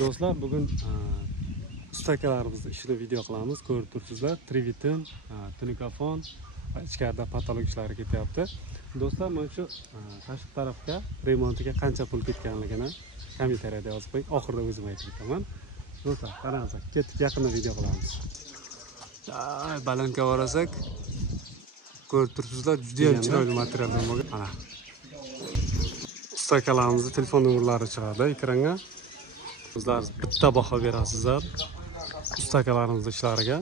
Do'stlar, bugun ustakalarimizni ishini video qilamiz. Ko'rib turibsizlar, trivitin, tunikafon va ichkarida patolog ishlari ketyapti. Do'stlar, mana shu tashqi tarafga remontiga qancha pul ketganligini kommentariyada yozib qo'ying. Oxirida o'zim aytib o'taman. Do'stlar, qaranglar, ketdik, yaqinda video qilamiz. Balandga borasak, ko'rib turibsizlar, juda ham chiroyli materialdan bo'lgan. Mana ustakalarimizni telefon nomerlari chiqadi ekranga. Sizlar bitta baho berasizlar ustakalarimiz ishlariga.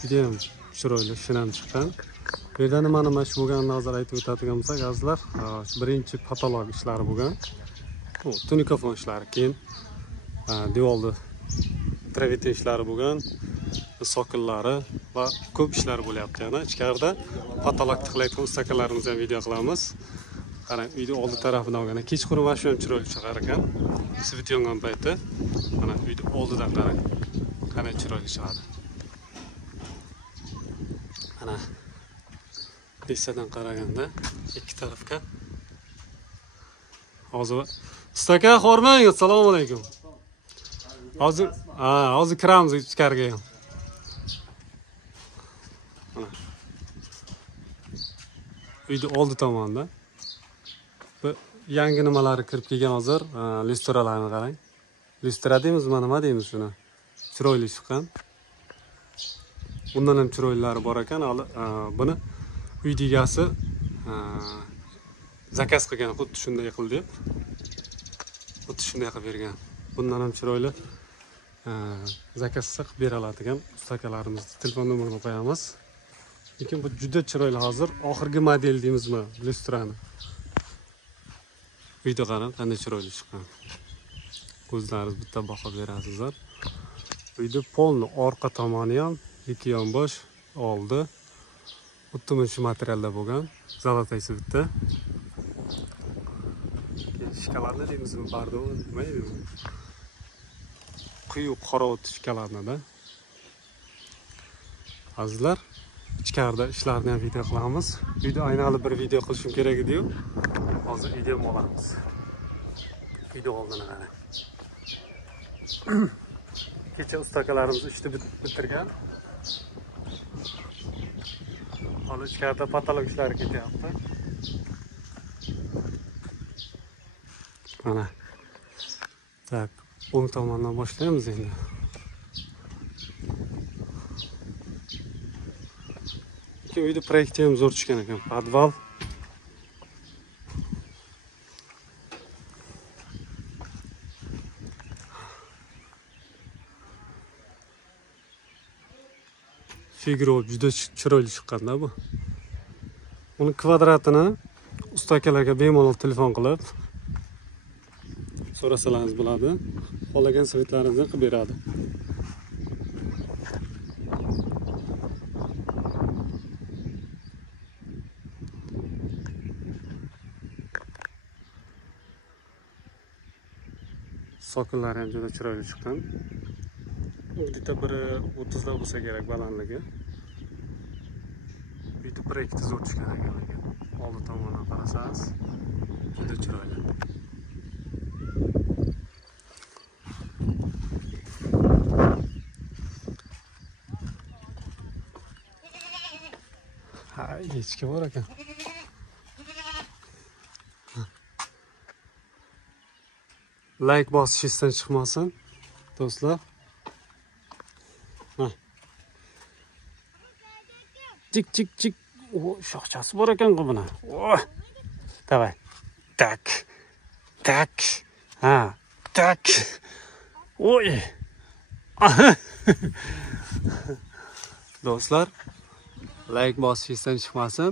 Juda ham chiroyli, shinam chiqqan. Bu yerda nimani mana shu bo'lganini hozir aytib o'tadigan bo'lsak, azizlar, birinchi patolog ishlari bo'lgan. Bu tunikafon ishlari, keyin devolni travitin ishlari bo'lgan, sokinlari va ko'p ishlar bo'lyapti. Yana ichkarida patolog tiqlayotgan ustakalarimiz ham video qilamiz. Qarang, uyni oldi tarafidan olganda kechqurun mana shu ham chiroyli chiqar ekan. Svit yongan payti mana uyni oldidan qarang. Qanday chiroyli chiqadi. Mana dessadan qaraganda ikki tarafga hozir ustaka xormang, assalomu alaykum. Hozir kiramiz ichkariga ham. Mana uyni oldi tomonda bu yangi nimalari kirib kelgan hozir, lyustralarni qarang. Lyustra deymizmi, nima deymiz shuni? Chiroyli chiqqan. Bundan ham chiroylilari bor ekan. Buni uy egasi zakaz qilgan, xuddi shunday qil deb. Xuddi shunday qilib bergan. Bundan ham chiroyli zakaz qilib bera oladigan ustakalarimizni telefon nomerini qo'yamiz. Lekin bu juda chiroyli hozir oxirgi model deymizmi, lyustrani. Uyda qarang, qanday chiroyli chiqqan. Ko'zlaringiz bitta baho berasizlar. Uyda polni orqa tomoni ham, ikki yonbosh, oldi. Xuddi shu materialda bo'lgan, zolotoy svitda. Shkalarni deymizmi, pardon, nima edi? Quyuq qora o't shkalarni-da. Azizlar, ichkarida ishlarni ham video qilamiz. Uyda aynali bir video qilishim kerak edi-yu. Hozir video olamiz. Video oldini qarang. Kecha ustakalarimiz ishni bitirgan. Hozir ichkarida patolog ishlari ketyapti. Mana. Tak, o'ng tomondan boshlaymiz endi. Uyda proyekti ham zo'r tushgan ekan. Podval. Figuro juda chiroyli chiqqanda bu. Uni kvadratini ustakalarga bemalol telefon qilib so'rasalaringiz bo'ladi. Xohlagan svitlaringizni qilib beradi. Sokinlari ham juda chiroyli chiqqan. Bitta biri 30 da bo'lsa kerak balandligi. Uyda proyekti zo'r tushgan ekan. Oldi tomondan qarasangiz, juda chiroyli. Ha, echki bor ekan. Like bosishingizdan chiqmasin, do'stlar. Tik. O, shoxchasi bor ekan-ku buni. Oh. Davay. Tak. Ha, tak. Oy. Do'stlar, like bosishingizdan chiqmasin.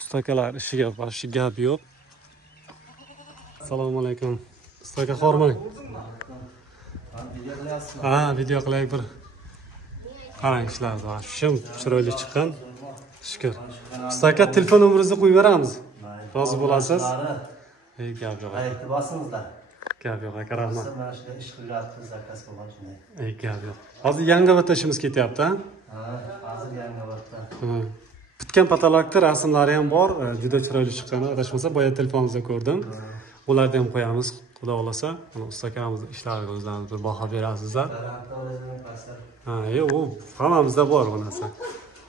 Ustakalar ishiga boshqa gap yo'q. Assalomu alaykum. Ustaka xormang. Video qilaylik bir. Qarang ishlar bor. Shim chiroyli chiqqan. Shukr. Ustaka telefon nomeringizni qo'yib beramiz. Rozi bo'lasiz? Gap yo'q. Aytibasingizlar. Gap yo'q, aka, rahmat. Mana shu ish qilyapti, zakaz bo'lgan shunday. Gap yo'q. Hozir yangi vatashimiz ketyapti, ha? Hozir yangi vatda. Bitgan patologda rasmlari ham bor, juda chiroyli chiqqan. Adashmasa, boya telefonimizda ko'rdim. Bularni ham qo'yamiz, xudo xolasa. Mana ustakamizning ishlariga o'zlaringiz bir baho berasizlar. Ha, u hammamizda bor bu narsa.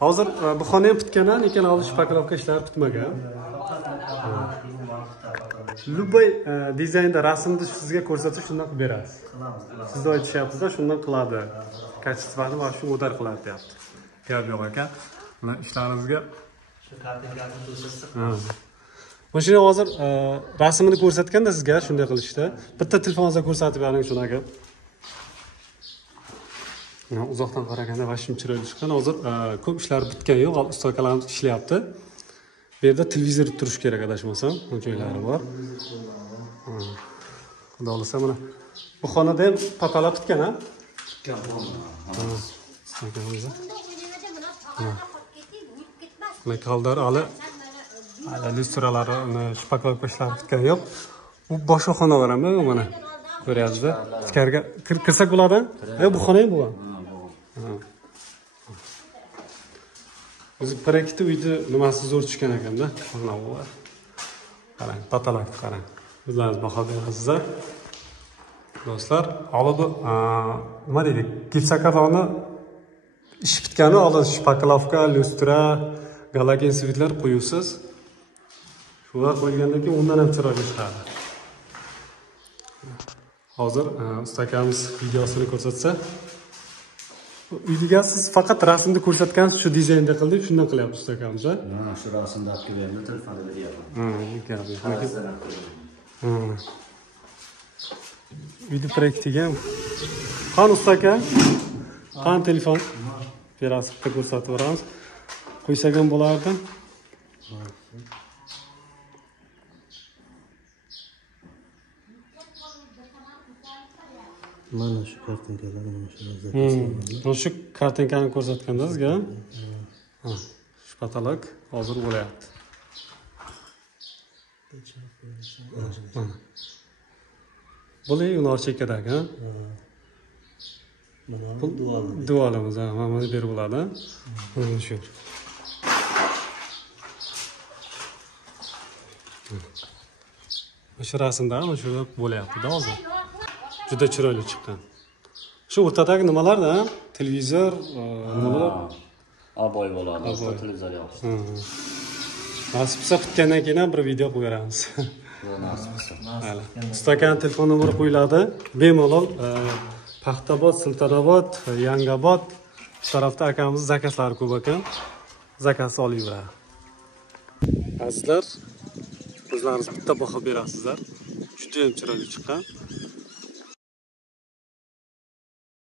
Hozir bu xona ham bitgan, lekin hozir shpakilovka ishlari bitmagan. Любой dizaynda rasmni sizga ko'rsatsa shundan qilib berasiz. Sizlar aytishyapsiz-da, shundan qiladi. Kачествоni va shu o'tar qiladi deyapti. Gap yo'q ekan. Mana ishlaringizga shu kartinkalarni ko'rsatsa. Mashina hozir rasmini ko'rsatganda sizga shunday qilishda, bitta telefoningizda ko'rsatib bering shunaqa. Uzoqdan qaraganda vashim chiroyli chiqqan. Hozir ko'p ishlar bitgan yo'q, ustakalarimiz ishlayapti. Bu yerda televizor turish kerak adashmasam, joylari bor. Xudo xolasa mana bu xonada ham patalab bitgan, ha? Bitgan Mana kaldar ali lyustralarini, shpakilovka ishlari bitgan yo'q. Bu boshqa xona borami mana? Ko'ryapsiz-da? Ichkariga kirsak bo'ladi? Bu xona ham bu. O'zi bir-ikkita uyda nimasi zo'r tushgan ekanda. Mana bu. Qarang, patalak qarang. O'zlaringiz baho berasizlar. Do'stlar, hali bu nima deylik? Gipsakartonni ish bitgani, hozir shpakilovka, lyustra, galogen svitlar qo'yusiz. Shular qo'ygandan keyin undan ham chiroyli chiqadi. Hozir ustakamiz videosini ko'rsatsa, uyga siz faqat rasmni ko'rsatgansiz, shu dizaynda qildik, shundan qilyapsiz ustakamiz, ha? Mana shu rasmni olib kelganimda telefonda beryapman. Uyda proyektiga ham. Qani ustaka? Qani telefon? Berasiz, bitta ko'rsatib beramiz. Qo'ysak ham bo'lardi. Mana shu kartinkalar, mana shu Mana shu kartinkani ko'rsatganda sizga. Shu katalog hozir bo'layapti. Bular ular chekkadagi, ha? Mana dualimiz. Dualimiz, ha, mana bu berib bo'ladi. Mana shu. Shu rasmda mana shu bo'layapti-da hozir. Juda chiroyli chiqqan. Shu o'rtadagi nimalarda, televizor, nimalar? Aboy bo'ladi, televizor yo'q. Nasib bo'lsa bitgandan keyin ham bir video qo'yib beramiz. Nasib bo'lsa. Mayli. Ustakan telefon nomeri qo'yiladi. Bemalol Paxtabod, Sultonobod, Yangobod shu tarafda akamiz zakazlari ko'p ekan. Zakaz olaveradi. Azizlar, o'zlaringiz bitta baho berasizlar. Juda ham chiroyli chiqqan.